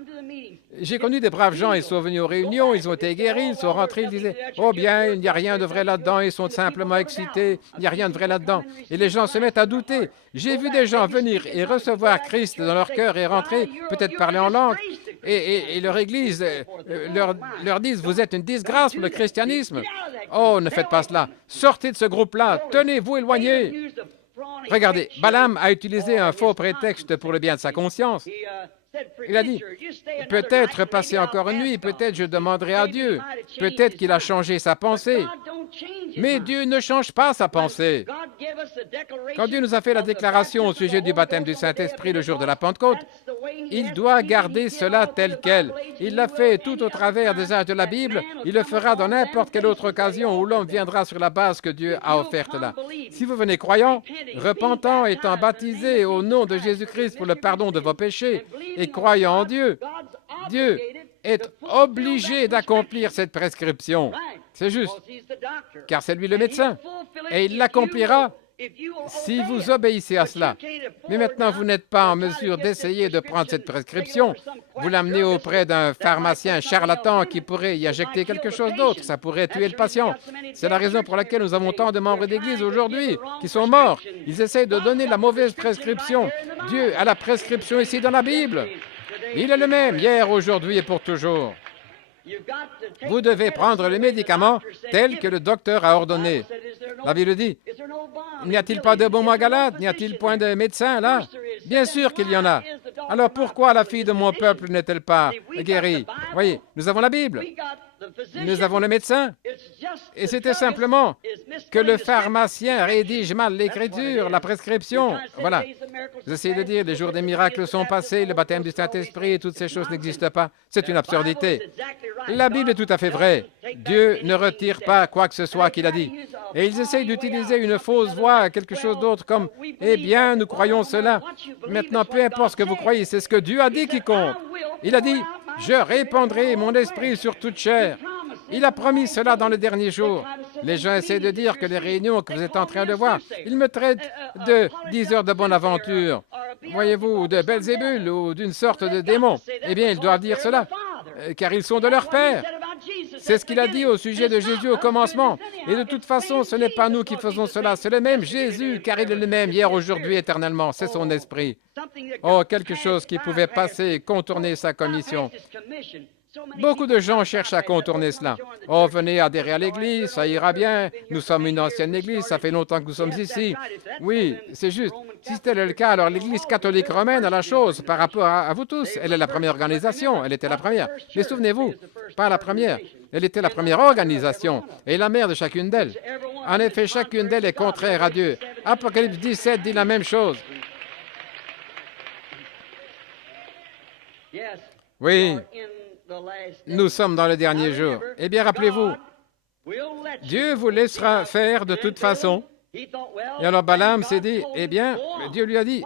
J'ai connu des braves gens, ils sont venus aux réunions, ils ont été guéris, ils sont rentrés, ils disaient « Oh bien, il n'y a rien de vrai là-dedans, ils sont simplement excités, il n'y a rien de vrai là-dedans. » Et les gens se mettent à douter. J'ai vu des gens venir et recevoir Christ dans leur cœur et rentrer, peut-être parler en langue, et leur Église leur disent « Vous êtes une disgrâce pour le christianisme. Oh, ne faites pas cela. Sortez de ce groupe-là. Tenez-vous éloignés. Regardez, Balaam a utilisé un faux prétexte pour le bien de sa conscience. Il a dit, peut-être passer encore une nuit, peut-être je demanderai à Dieu, peut-être qu'il a changé sa pensée. Mais Dieu ne change pas sa pensée. Quand Dieu nous a fait la déclaration au sujet du baptême du Saint-Esprit le jour de la Pentecôte, il doit garder cela tel quel. Il l'a fait tout au travers des âges de la Bible. Il le fera dans n'importe quelle autre occasion où l'homme viendra sur la base que Dieu a offerte là. Si vous venez croyant, repentant, étant baptisé au nom de Jésus-Christ pour le pardon de vos péchés et croyant en Dieu, Dieu est obligé d'accomplir cette prescription. C'est juste, car c'est lui le médecin. Et il l'accomplira si vous obéissez à cela. Mais maintenant, vous n'êtes pas en mesure d'essayer de prendre cette prescription. Vous l'amenez auprès d'un pharmacien charlatan qui pourrait y injecter quelque chose d'autre. Ça pourrait tuer le patient. C'est la raison pour laquelle nous avons tant de membres d'Église aujourd'hui qui sont morts. Ils essayent de donner la mauvaise prescription. Dieu a la prescription ici dans la Bible. Il est le même, hier, aujourd'hui et pour toujours. Vous devez prendre les médicaments tels que le docteur a ordonné. La Bible dit, n'y a-t-il pas de bons à Galate? N'y a-t-il point de médecins là? Bien sûr qu'il y en a. Alors pourquoi la fille de mon peuple n'est-elle pas guérie? Voyez, nous avons la Bible. Nous avons le médecin. Et c'était simplement que le pharmacien rédige mal l'écriture, la prescription. Voilà. Vous essayez de dire, les jours des miracles sont passés, le baptême du Saint-Esprit et toutes ces choses n'existent pas. C'est une absurdité. La Bible est tout à fait vraie. Dieu ne retire pas quoi que ce soit qu'il a dit. Et ils essayent d'utiliser une fausse voix, quelque chose d'autre comme « Eh bien, nous croyons cela. » Maintenant, peu importe ce que vous croyez, c'est ce que Dieu a dit qui compte. Il a dit « Je répandrai mon esprit sur toute chair. » Il a promis cela dans le dernier jour. Les gens essaient de dire que les réunions que vous êtes en train de voir, ils me traitent de 10 heures de bonne aventure, voyez-vous, de Belzébul ou d'une sorte de démon. Eh bien, ils doivent dire cela, car ils sont de leur Père. C'est ce qu'il a dit au sujet de Jésus au commencement. Et de toute façon, ce n'est pas nous qui faisons cela, c'est le même Jésus, car il est le même hier, aujourd'hui, éternellement. C'est son esprit. Oh, quelque chose qui pouvait passer, contourner sa commission. Beaucoup de gens cherchent à contourner cela. Oh, venez adhérer à l'Église, ça ira bien. Nous sommes une ancienne Église, ça fait longtemps que nous sommes ici. Oui, c'est juste. Si c'était le cas, alors l'Église catholique romaine a la chose par rapport à vous tous. Elle est la première organisation, elle était la première. Mais souvenez-vous, pas la première. Elle était la première organisation et la mère de chacune d'elles. En effet, chacune d'elles est contraire à Dieu. Apocalypse 17 dit la même chose. Oui. Nous sommes dans le dernier jour. Eh bien, rappelez-vous, Dieu vous laissera faire de toute façon. Et alors Balaam s'est dit, eh bien, Dieu lui a dit,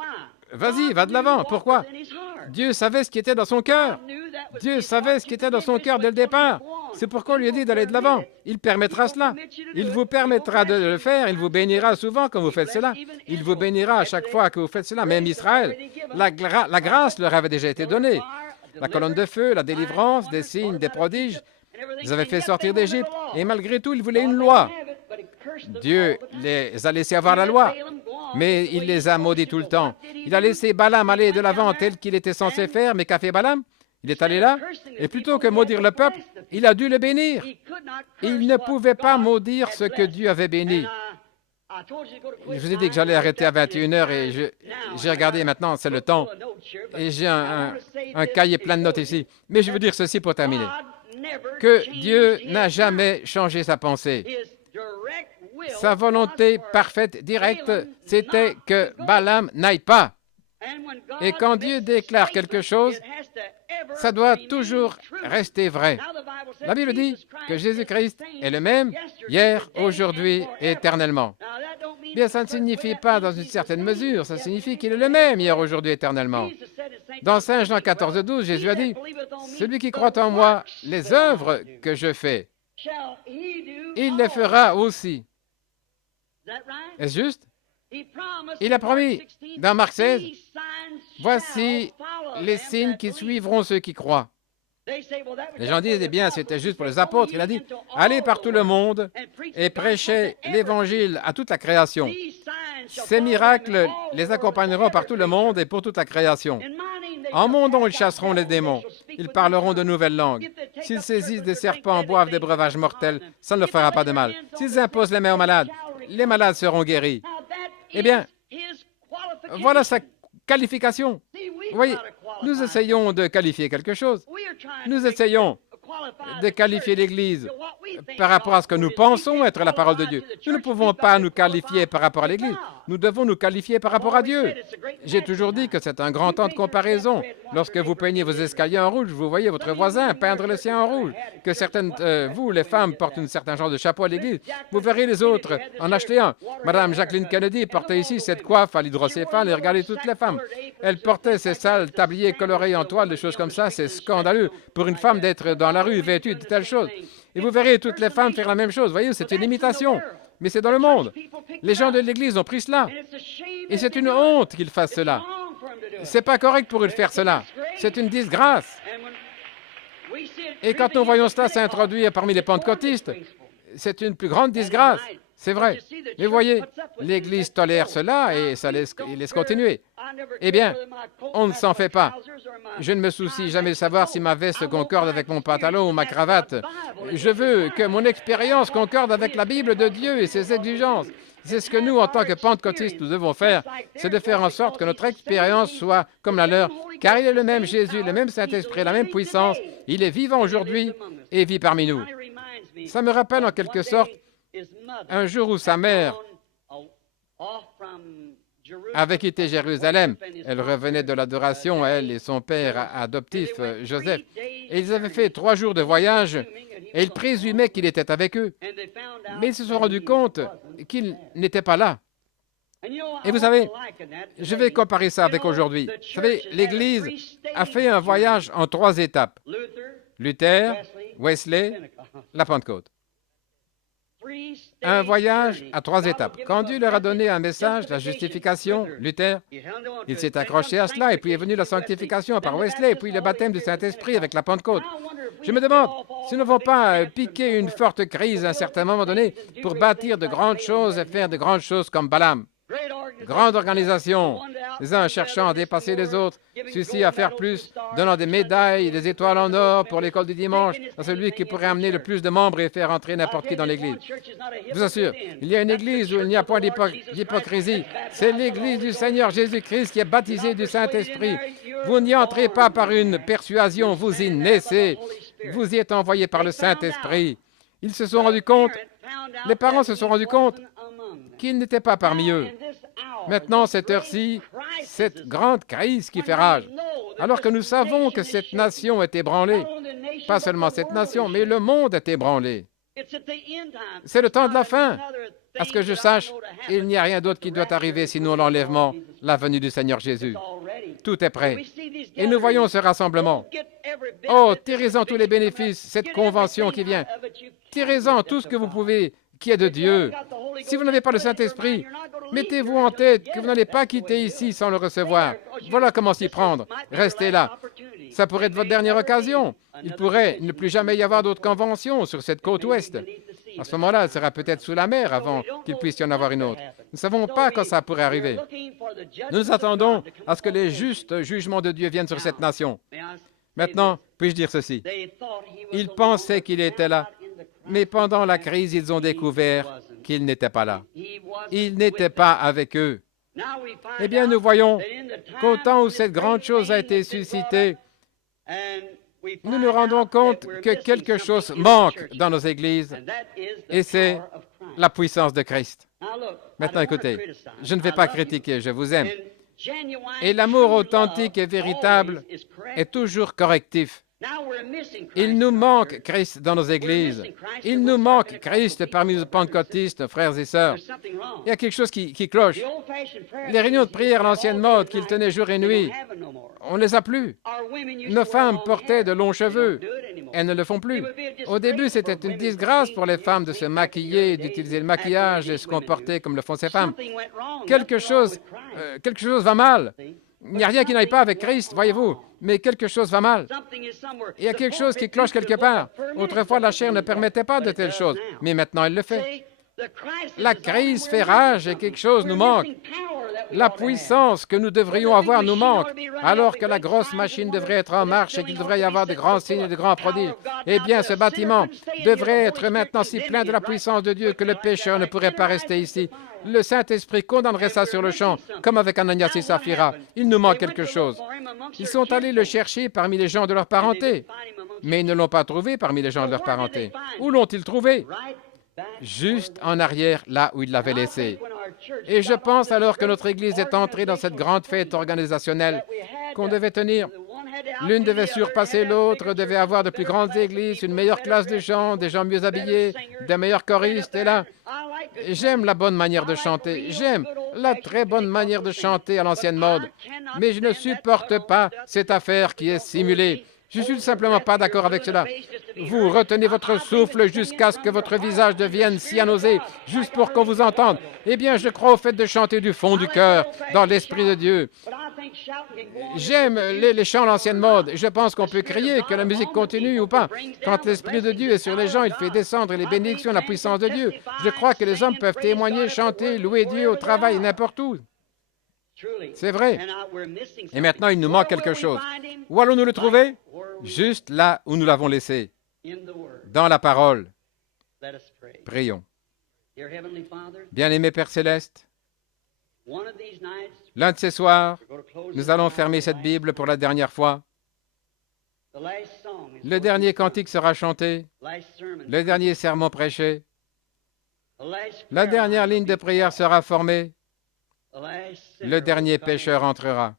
vas-y, va de l'avant. Pourquoi? Dieu savait ce qui était dans son cœur. Dieu savait ce qui était dans son cœur dès le départ. C'est pourquoi on lui a dit d'aller de l'avant. Il permettra cela. Il vous permettra de le faire. Il vous bénira souvent quand vous faites cela. Il vous bénira à chaque fois que vous faites cela. Même Israël, la grâce leur avait déjà été donnée. La colonne de feu, la délivrance, des signes, des prodiges. Ils avaient fait sortir d'Égypte. Et malgré tout, ils voulaient une loi. Dieu les a laissés avoir la loi, mais il les a maudits tout le temps. Il a laissé Balaam aller de l'avant tel qu'il était censé faire, mais qu'a fait Balaam? Il est allé là, et plutôt que maudire le peuple, il a dû le bénir. Il ne pouvait pas maudire ce que Dieu avait béni. Je vous ai dit que j'allais arrêter à 21h et j'ai regardé maintenant, c'est le temps, et j'ai un cahier plein de notes ici. Mais je veux dire ceci pour terminer, que Dieu n'a jamais changé sa pensée. Sa volonté parfaite, directe, c'était que Balaam n'aille pas. Et quand Dieu déclare quelque chose, ça doit toujours rester vrai. La Bible dit que Jésus-Christ est le même hier, aujourd'hui et éternellement. Bien, ça ne signifie pas dans une certaine mesure, ça signifie qu'il est le même hier, aujourd'hui, éternellement. Dans Saint Jean 14:12, Jésus a dit, « Celui qui croit en moi, les œuvres que je fais, il les fera aussi. » Est-ce juste? Il a promis dans Marc 16, « Voici les signes qui suivront ceux qui croient. » Les gens disent, eh bien, c'était juste pour les apôtres. Il a dit, « Allez par tout le monde et prêchez l'Évangile à toute la création. Ces miracles les accompagneront par tout le monde et pour toute la création. En mon nom, ils chasseront les démons. ils parleront de nouvelles langues. S'ils saisissent des serpents, boivent des breuvages mortels, ça ne leur fera pas de mal. S'ils imposent les mains aux malades, les malades seront guéris. Eh bien, voilà sa qualification. Vous voyez, nous essayons de qualifier quelque chose. Nous essayons de qualifier l'Église par rapport à ce que nous pensons être la parole de Dieu. Nous ne pouvons pas nous qualifier par rapport à l'Église. Nous devons nous qualifier par rapport à Dieu. J'ai toujours dit que c'est un grand temps de comparaison. Lorsque vous peignez vos escaliers en rouge, vous voyez votre voisin peindre le sien en rouge. Que certaines, vous, les femmes, portent un certain genre de chapeau à l'Église. Vous verrez les autres en acheter un. Madame Jacqueline Kennedy portait ici cette coiffe à l'hydrocéphale et regardez toutes les femmes. Elle portait ces sales tabliers colorés en toile, des choses comme ça. C'est scandaleux pour une femme d'être dans la rue vêtue de telles choses. Et vous verrez toutes les femmes faire la même chose. Vous voyez, c'est une imitation. Mais c'est dans le monde. Les gens de l'Église ont pris cela. Et c'est une honte qu'ils fassent cela. C'est pas correct pour eux de faire cela. C'est une disgrâce. Et quand nous voyons cela s'introduire parmi les pentecôtistes, c'est une plus grande disgrâce. C'est vrai. Mais vous voyez, l'Église tolère cela et ça laisse continuer. Eh bien, on ne s'en fait pas. Je ne me soucie jamais de savoir si ma veste concorde avec mon pantalon ou ma cravate. Je veux que mon expérience concorde avec la Bible de Dieu et ses exigences. C'est ce que nous, en tant que pentecôtistes, nous devons faire, c'est de faire en sorte que notre expérience soit comme la leur, car il est le même Jésus, le même Saint-Esprit, la même puissance. Il est vivant aujourd'hui et vit parmi nous. Ça me rappelle en quelque sorte un jour où sa mère avait quitté Jérusalem. Elle revenait de l'adoration, elle et son père adoptif, Joseph. Et ils avaient fait 3 jours de voyage et ils présumaient qu'il était avec eux. Mais ils se sont rendus compte qu'il n'était pas là. Et vous savez, je vais comparer ça avec aujourd'hui. Vous savez, l'Église a fait un voyage en 3 étapes. Luther, Wesley, la Pentecôte. Un voyage à 3 étapes. Quand Dieu leur a donné un message, la justification, Luther, il s'est accroché à cela, et puis est venue la sanctification par Wesley, et puis le baptême du Saint-Esprit avec la Pentecôte. Je me demande si nous ne vont pas piquer une forte crise à un certain moment donné pour bâtir de grandes choses et faire de grandes choses comme Balaam. Grande organisation, les uns cherchant à dépasser les autres, celui-ci à faire plus, donnant des médailles, des étoiles en or pour l'école du dimanche à celui qui pourrait amener le plus de membres et faire entrer n'importe qui dans l'Église. Je vous assure, il y a une Église où il n'y a point d'hypocrisie. C'est l'Église du Seigneur Jésus-Christ qui est baptisée du Saint-Esprit. Vous n'y entrez pas par une persuasion, vous y naissez. Vous y êtes envoyé par le Saint-Esprit. Ils se sont rendus compte, les parents se sont rendus compte qu'il n'était pas parmi eux. Maintenant, cette heure-ci, cette grande crise qui fait rage, alors que nous savons que cette nation est ébranlée, pas seulement cette nation, mais le monde est ébranlé. C'est le temps de la fin. À ce que je sache, il n'y a rien d'autre qui doit arriver sinon l'enlèvement, la venue du Seigneur Jésus. Tout est prêt. Et nous voyons ce rassemblement. Oh, tirez-en tous les bénéfices, cette convention qui vient. Tirez-en tout ce que vous pouvez, qui est de Dieu. Si vous n'avez pas le Saint-Esprit, mettez-vous en tête que vous n'allez pas quitter ici sans le recevoir. Voilà comment s'y prendre. Restez là. Ça pourrait être votre dernière occasion. Il pourrait ne plus jamais y avoir d'autres conventions sur cette côte ouest. À ce moment-là, elle sera peut-être sous la mer avant qu'il puisse y en avoir une autre. Nous ne savons pas quand ça pourrait arriver. Nous attendons à ce que les justes jugements de Dieu viennent sur cette nation. Maintenant, puis-je dire ceci? Ils pensaient qu'il était là, mais pendant la crise, ils ont découvert qu'il n'était pas là. Il n'était pas avec eux. Eh bien, nous voyons qu'au temps où cette grande chose a été suscitée, nous nous rendons compte que quelque chose manque dans nos églises, et c'est la puissance de Christ. Maintenant, écoutez, je ne vais pas critiquer, je vous aime. Et l'amour authentique et véritable est toujours correctif. Il nous manque Christ dans nos églises. Il nous manque Christ parmi nos pentecôtistes, frères et sœurs. Il y a quelque chose qui cloche. Les réunions de prière à l'ancienne mode qu'ils tenaient jour et nuit, on ne les a plus. Nos femmes portaient de longs cheveux. Elles ne le font plus. Au début, c'était une disgrâce pour les femmes de se maquiller, d'utiliser le maquillage et se comporter comme le font ces femmes. Quelque chose va mal. Il n'y a rien qui n'aille pas avec Christ, voyez-vous, mais quelque chose va mal. Il y a quelque chose qui cloche quelque part. Autrefois, la chair ne permettait pas de telles choses, mais maintenant, elle le fait. La crise fait rage et quelque chose nous manque. La puissance que nous devrions avoir nous manque, alors que la grosse machine devrait être en marche et qu'il devrait y avoir de grands signes et de grands prodiges. Eh bien, ce bâtiment devrait être maintenant si plein de la puissance de Dieu que le pécheur ne pourrait pas rester ici. Le Saint-Esprit condamnerait ça sur le champ, comme avec Ananias et Saphira. Il nous manque quelque chose. Ils sont allés le chercher parmi les gens de leur parenté, mais ils ne l'ont pas trouvé parmi les gens de leur parenté. Où l'ont-ils trouvé? Juste en arrière, là où ils l'avaient laissé. Et je pense alors que notre Église est entrée dans cette grande fête organisationnelle qu'on devait tenir. L'une devait surpasser l'autre, devait avoir de plus grandes églises, une meilleure classe de chants, des gens mieux habillés, des meilleurs choristes. Et là, j'aime la bonne manière de chanter, j'aime la très bonne manière de chanter à l'ancienne mode, mais je ne supporte pas cette affaire qui est simulée. Je ne suis simplement pas d'accord avec cela. Vous retenez votre souffle jusqu'à ce que votre visage devienne cyanosé, juste pour qu'on vous entende. Eh bien, je crois au fait de chanter du fond du cœur, dans l'Esprit de Dieu. J'aime les chants à l'ancienne mode. Je pense qu'on peut crier, que la musique continue ou pas. Quand l'Esprit de Dieu est sur les gens, il fait descendre les bénédictions, la puissance de Dieu. Je crois que les hommes peuvent témoigner, chanter, louer Dieu au travail, n'importe où. C'est vrai. Et maintenant, il nous manque quelque chose. Où allons-nous le trouver? Juste là où nous l'avons laissé, dans la parole. Prions. Bien-aimé Père Céleste, l'un de ces soirs, nous allons fermer cette Bible pour la dernière fois. Le dernier cantique sera chanté, le dernier sermon prêché, la dernière ligne de prière sera formée, le dernier pécheur entrera.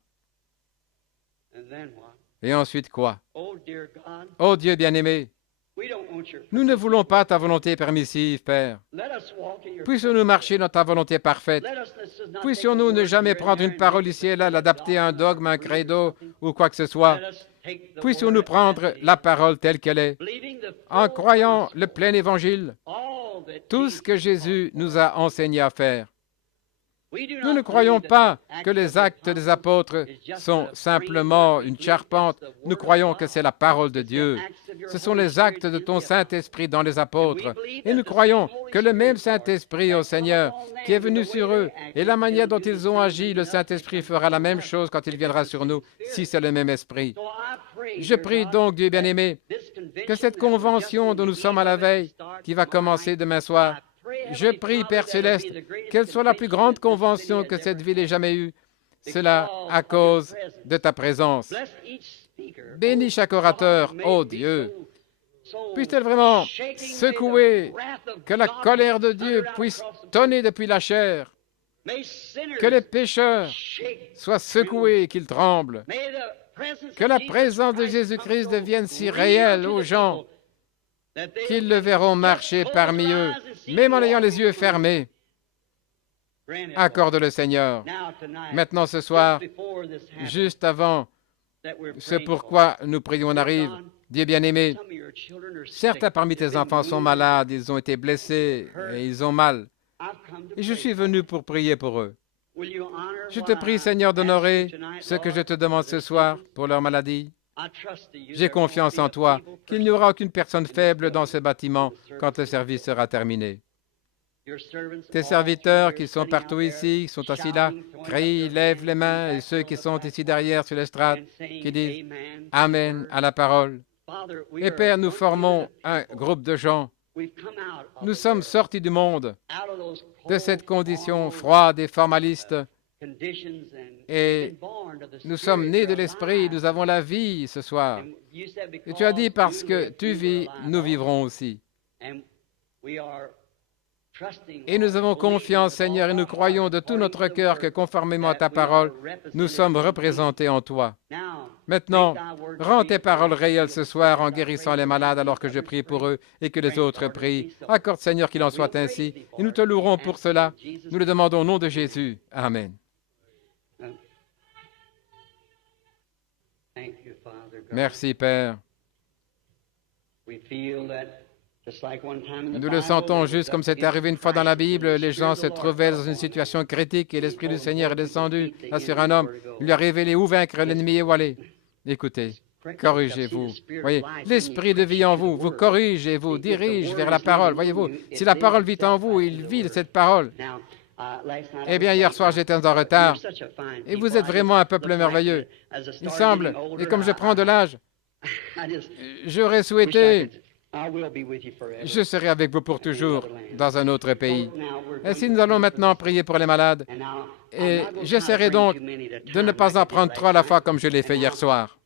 Et ensuite quoi? Oh Dieu bien-aimé, nous ne voulons pas ta volonté permissive, Père. Puissions-nous marcher dans ta volonté parfaite. Puissions-nous ne jamais prendre une parole ici et là, l'adapter à un dogme, un credo ou quoi que ce soit. Puissions-nous prendre la parole telle qu'elle est, en croyant le plein évangile, tout ce que Jésus nous a enseigné à faire. Nous ne croyons pas que les actes des apôtres sont simplement une charpente. Nous croyons que c'est la parole de Dieu. Ce sont les actes de ton Saint-Esprit dans les apôtres. Et nous croyons que le même Saint-Esprit, ô Seigneur, qui est venu sur eux, et la manière dont ils ont agi, le Saint-Esprit fera la même chose quand il viendra sur nous, si c'est le même Esprit. Je prie donc, Dieu bien-aimé, que cette convention dont nous sommes à la veille, qui va commencer demain soir, je prie, Père Céleste, qu'elle soit la plus grande convention que cette ville ait jamais eue. Cela à cause de ta présence. Bénis chaque orateur, ô Dieu. Puisse-t-elle vraiment secouer, que la colère de Dieu puisse tonner depuis la chair, que les pécheurs soient secoués et qu'ils tremblent, que la présence de Jésus-Christ devienne si réelle aux gens qu'ils le verront marcher parmi eux, même en ayant les yeux fermés. Accorde le Seigneur. Maintenant ce soir, juste avant ce pourquoi nous prions arrive, Dieu bien-aimé, certains parmi tes enfants sont malades, ils ont été blessés et ils ont mal. Et je suis venu pour prier pour eux. Je te prie, Seigneur, d'honorer ce que je te demande ce soir pour leur maladie. J'ai confiance en toi qu'il n'y aura aucune personne faible dans ce bâtiment quand le service sera terminé. Tes serviteurs qui sont partout ici, qui sont assis là, crient, lèvent les mains, et ceux qui sont ici derrière sur l'estrade, qui disent « Amen » à la parole. Et Père, nous formons un groupe de gens. Nous sommes sortis du monde, de cette condition froide et formaliste, et nous sommes nés de l'Esprit, nous avons la vie ce soir. Et tu as dit, parce que tu vis, nous vivrons aussi. Et nous avons confiance, Seigneur, et nous croyons de tout notre cœur que conformément à ta parole, nous sommes représentés en toi. Maintenant, rends tes paroles réelles ce soir en guérissant les malades alors que je prie pour eux et que les autres prient. Accorde, Seigneur, qu'il en soit ainsi, et nous te louerons pour cela. Nous le demandons au nom de Jésus. Amen. Merci, Père. Nous le sentons juste comme c'est arrivé une fois dans la Bible. Les gens se trouvaient dans une situation critique et l'Esprit du Seigneur est descendu là sur un homme. Il lui a révélé où vaincre l'ennemi et où aller. Écoutez, corrigez-vous. Voyez, l'Esprit de vie en vous, vous corrige et vous dirige vers la parole. Voyez-vous, si la parole vit en vous, il vit de cette parole. Eh bien, hier soir, j'étais en retard. Et vous êtes vraiment un peuple merveilleux. Il semble, et comme je prends de l'âge, j'aurais souhaité, je serai avec vous pour toujours dans un autre pays. Ainsi, nous allons maintenant prier pour les malades. Et j'essaierai donc de ne pas en prendre trop à la fois comme je l'ai fait hier soir.